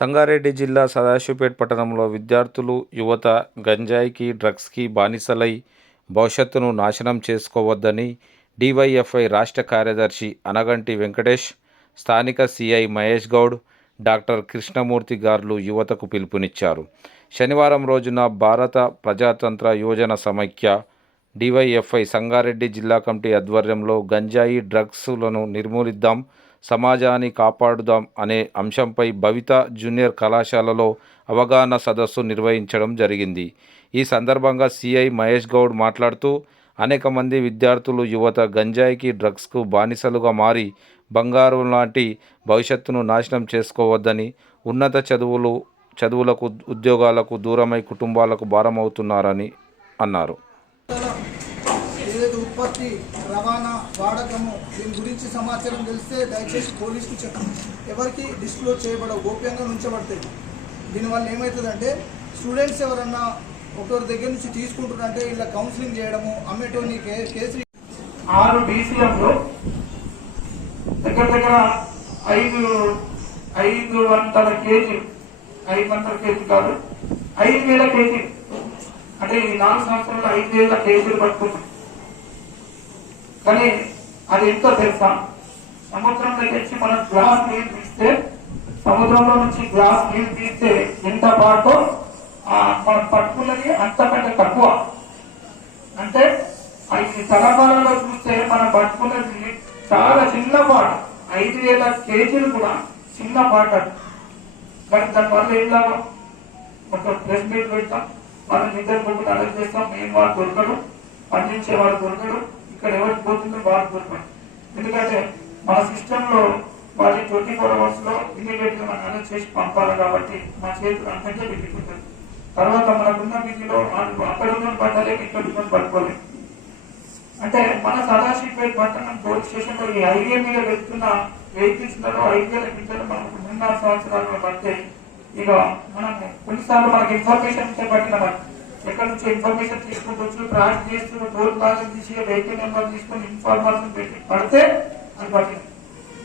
సంగారెడ్డి జిల్లా సదాశివపేట పట్టణంలో విద్యార్థులు, యువత గంజాయికి, డ్రగ్స్కి బానిసలై భవిష్యత్తును నాశనం చేసుకోవద్దని డివైఎఫ్ఐ రాష్ట్ర కార్యదర్శి అనగంటి వెంకటేష్, స్థానిక సిఐ మహేష్ గౌడ్, డాక్టర్ కృష్ణమూర్తి గార్లు యువతకు పిలుపునిచ్చారు. శనివారం రోజున భారత ప్రజాతంత్ర యువజన సమైక్య డివైఎఫ్ఐ సంగారెడ్డి జిల్లా కమిటీ ఆధ్వర్యంలో గంజాయి, డ్రగ్స్లను నిర్మూలిద్దాం, సమాజాన్ని కాపాడుదాం అనే అంశంపై భవిత జూనియర్ కళాశాలలో అవగాహన సదస్సు నిర్వహించడం జరిగింది. ఈ సందర్భంగా సిఐ మహేష్ గౌడ్ మాట్లాడుతూ, అనేక మంది విద్యార్థులు, యువత గంజాయికి, డ్రగ్స్కు బానిసలుగా మారి బంగారం లాంటి భవిష్యత్తును నాశనం చేసుకోవద్దని, ఉన్నత చదువులకు, ఉద్యోగాలకు దూరమై కుటుంబాలకు భారమవుతున్నారని అన్నారు. ఉత్పత్తి, రవాణా, వాడకము దీని గురించి సమాచారం తెలిస్తే దయచేసి పోలీసుకు చెప్పండి. ఎవరికి డిస్క్లోజ్ చేయబడవు, గోప్యంగా ఉంచబడతాయి. దీనివల్ల ఏమవుతుందంటే స్టూడెంట్స్ ఎవరన్నా ఒకరి దగ్గర నుంచి తీసుకుంటున్నారంటే ఇలా కౌన్సిలింగ్ చేయడము, అమ్మేటోని కేసు 6 DCMలో దగ్గర 500 కేజీలు, 500 కేజీలు కాదు 5,000 కేజీలు, అంటే ఈ 4 సంవత్సరాలు 5,000 కేజీలు పట్టుకున్నాం. కానీ అది ఎంతో తెలుసా, సముద్రంలో తెచ్చి మనం గ్లాస్ నీళ్ళు తీస్తే, సముద్రంలో నుంచి గ్లాస్ నీళ్ళు తీస్తే ఎంత పాటో మనం పట్టుకున్నది అంతకంటే తక్కువ. అంటే ఈ తలపాలలో చూస్తే మనం పట్టుకున్నది చాలా చిన్న పాట, 5,000 కేజీలు కూడా చిన్న పాట. కానీ దానివల్ల ఏం లాభం? ఒక ప్రెస్ మీట్ పెడతాం, మనం ఇద్దరు ముగ్గురు అరెస్ట్ చేస్తాం, మేము వాడు దొరకడు, పండించేవాడు దొరకడు, ఇక్కడ ఎవరికి పోతుందో వాడు దొరకడు. ఎందుకంటే మన సిస్టంలో వాటి 24 hours లో ఇమీడియట్ గా మనం అరెస్ట్ చేసి పంపాలి. కాబట్టి మా చేతులు అంతకే పెట్టిపోతుంది. తర్వాత మనకున్న బిజీలో అక్కడ ఉన్న పడ్డలేక ఇక్కడ ఉన్న పట్టుకోలేదు. అంటే మన సదాశివపేట పట్టణం పోలీస్ స్టేషన్ లో ఈ హైవే మీద వెళ్తున్న వెహికల్స్ లలో 5,000 కిందలు మనకు 3-4 సంవత్సరాలు పడితే, ఇక మనం కొన్నిసార్లు మనకి ఇన్ఫర్మేషన్ ఉంటే పట్టిన ఎక్కడి నుంచి ఇన్ఫర్మేషన్ తీసుకుంటూ ట్రాక్ చేస్తూ టోల్ ప్లాజా తీసి వెహికల్ నెంబర్ తీసుకొని ఇన్ఫర్మేషన్ పెట్టి పడితే అది పట్టింది.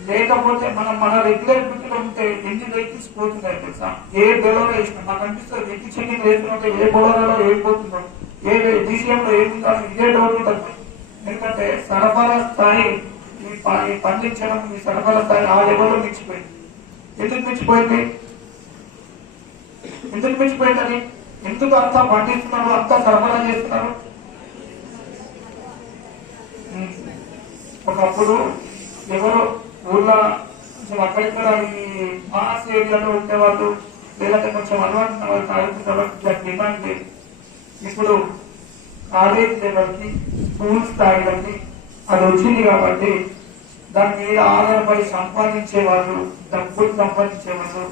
లేకపోతే మన రెగ్యులర్ డ్యూటీలో ఉంటే ఎన్ని వెహికల్స్ పోతున్నాయి తెలుసా? ఏ బెలోలో వేసినా నాకు అనిపిస్తుంది, వెహికల్ చెకింగ్ వేస్తుంటే ఏ బొలోలో ఏం పోతుందో, ఏ DCMలో ఏముందో ఇదే డౌట్ ఉంటుంది. ఎందుకంటే సరఫరా స్థాయి, పండించడం, ఈ సరఫరా స్థాయి ఆ లెవెల్లో మించిపోయింది. ఎందుకు మించిపోయింది? అది ఎందుకు అంతా పండిస్తున్నారు, అంతా సరఫరా చేస్తున్నారు? ఒకప్పుడు ఎవరో ఊళ్ళో కొంచెం అక్కడిక్కడ ఈ మాస్ ఏరియాలో ఉండేవాళ్ళు, లేదంటే కొంచెం అలవాటు వాళ్ళు తాగుతున్న వాళ్ళకి డిమాండ్ లేదు. ఇప్పుడు కాలేజ్ లెవెల్కి, స్కూల్ స్థాయిలకి అది వచ్చింది. కాబట్టి దాని మీద ఆధారపడి సంపాదించే వాళ్ళు, డబ్బులు సంపాదించే వాళ్ళు